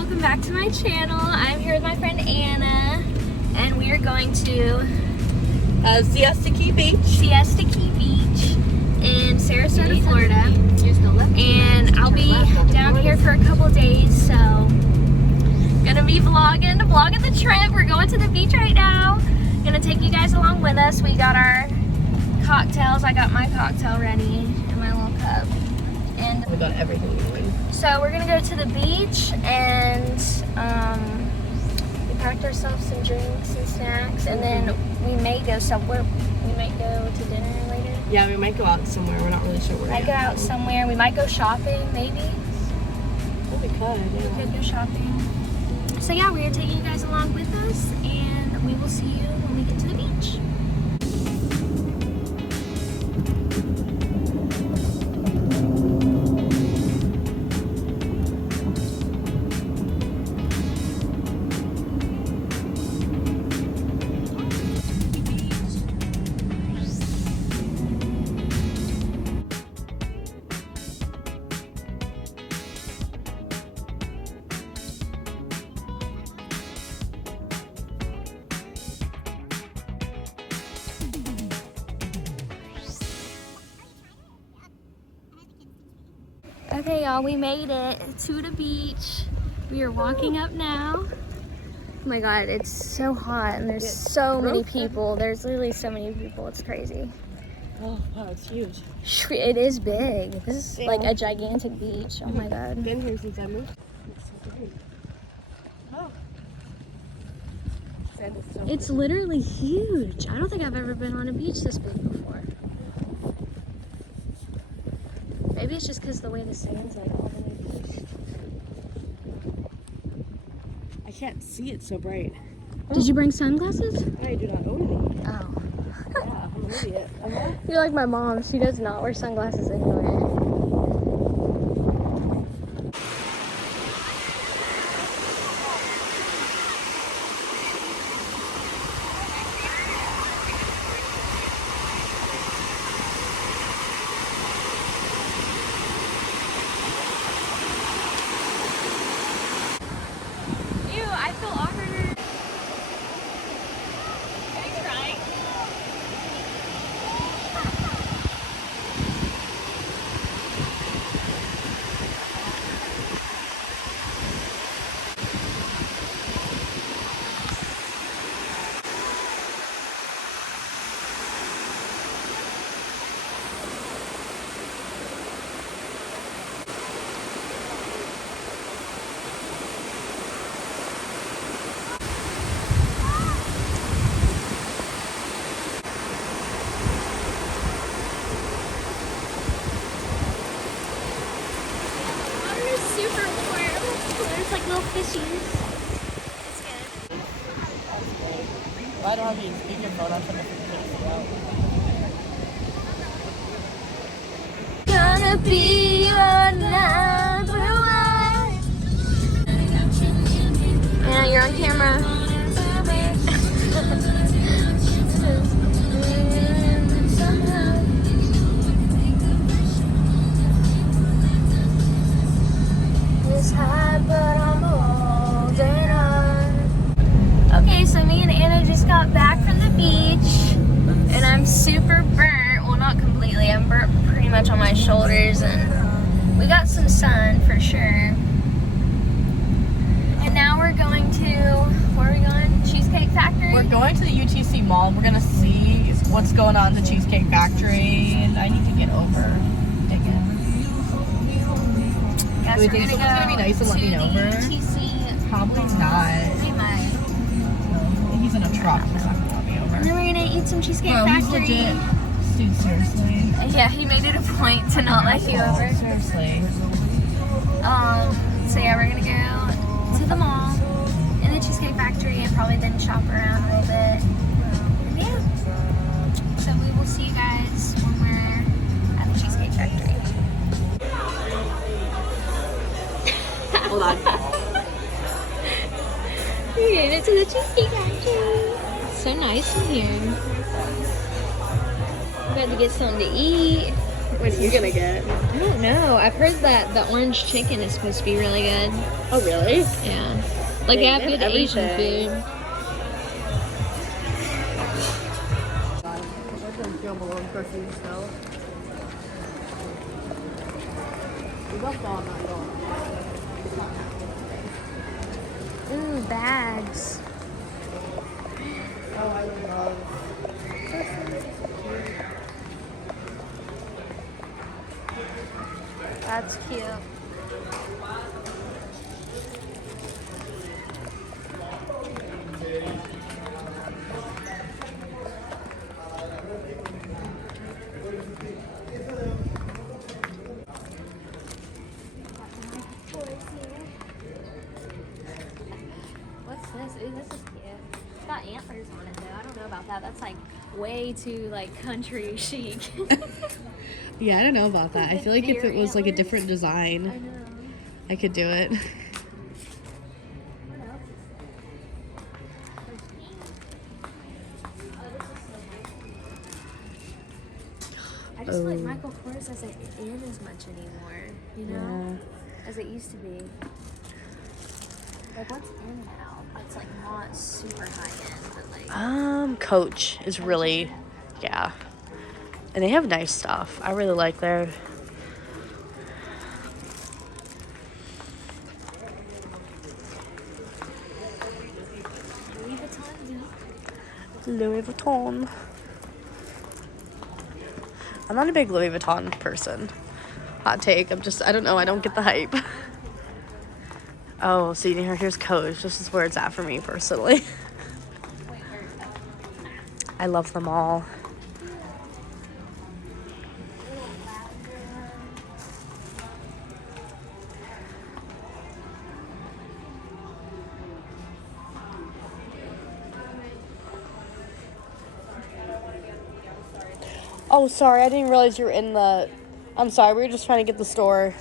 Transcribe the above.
welcome back to my channel. I'm here with my friend Anna, and we are going to Siesta Keys Beach. Siesta Keys Beach in Sarasota, Florida. And I'll be down here for a couple days, so gonna be vlogging the trip. We're going to the beach right now. Gonna take you guys along with us. We got our cocktails. I got my cocktail ready in my little cup. And We got everything we need. so we're gonna go to the beach, and we packed ourselves some drinks and snacks, and then we may go somewhere. We might go to dinner later. Yeah, we might go out somewhere. We're not really sure where. Might go out somewhere. We might go shopping, maybe. Well, we could. We Yeah. could go shopping. So yeah, we are taking you guys along with us, and we will see you when we get to the beach. Okay, y'all, we made it to the beach. We are walking up now. Oh my god, it's so hot, and there's so many people. There's literally so many people. It's crazy. Oh wow, it's huge. It is big. This is like a gigantic beach. Oh my god. I've been here since I moved. It's so big. Oh. Sand is so It's literally huge. I don't think I've ever been on a beach this big before. Maybe it's just because the way the sand's like all the way east. I can't see it so bright. Did you bring sunglasses? I do not own any. Oh. Yeah, I'm an idiot. You're like my mom. She does not wear sunglasses anywhere. Ew, I feel awkward. Are you crying? Water is super warm. There's like little fishies. It's good. Well, I don't have any speakerphone. I'm trying to figure it out. Gonna be your number one. Anna, you're on camera. It's hot, but I'm holding on. Okay, so me and Anna just got back from the beach, and I'm super burnt. Well, not completely. I'm burnt pretty much on my shoulders, and we got some sun for sure. And now we're going to, where are we going? Cheesecake Factory? We're going to the UTC Mall. We're gonna see what's going on in the Cheesecake Factory, and I need to get over tickets. Yes, Do we we're think gonna someone's gonna be go nice and let me to over? the UTC. Probably not. They might. He's in a truck. He's not gonna let me over. And then we're gonna eat some Cheesecake Bro, he's Factory. legit. Dude, seriously. Yeah, he made it a point to not let you over. Seriously. So yeah, we're gonna go to the mall in the Cheesecake Factory and probably then shop around a little bit. And yeah. So we will see you guys when we're at the Cheesecake Factory. Hold on. We made it to the Cheesecake Factory. It's so nice in here. We got to get something to eat. What are you gonna get? I don't know. I've heard that the orange chicken is supposed to be really good. Oh, really? Yeah. Like they have good Asian food. Ooh, bags. Oh, I love. That's cute. What's this? Ooh, this is cute. It's got antlers on it though. I don't know about that. That's like way too like country chic. Yeah, I don't know about that. I feel like if it was like a different I design, know. I could do it. What else is I just feel like Michael Kors isn't in as much anymore, you know? As it used to be. Like what's in now? It's like not super high end, but like Coach is really, yeah. And they have nice stuff. I really like their. Louis Vuitton, yeah. Louis Vuitton. I'm not a big Louis Vuitton person. Hot take. I don't know. I don't get the hype. Oh, see, here's Coach. This is where it's at for me personally. I love them all. Oh, sorry. I didn't realize you were in the... I'm sorry. We were just trying to get the store